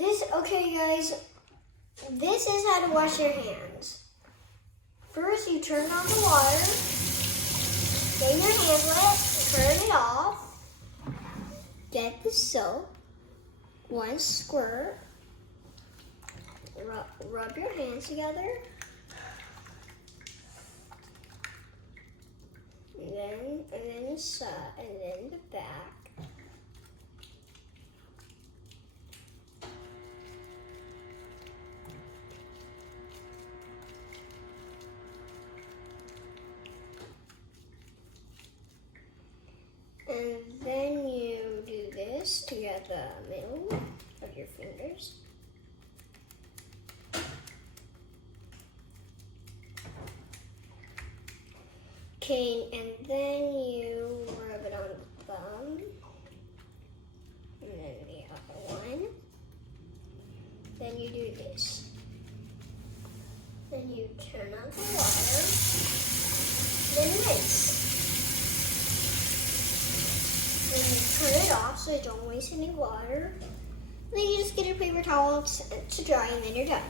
Okay guys, this is how to wash your hands. First you turn on the water, get your hands wet, turn it off, get the soap, one squirt, rub your hands together, and then the side, and then the back. And then you do this to get the middle of your fingers. Okay, and then you rub it on the thumb. And then the other one. Then you do this. Then you turn on the water. Then rinse. Then you turn it off so you don't waste any water. Then you just get a paper towel to dry and then you're done.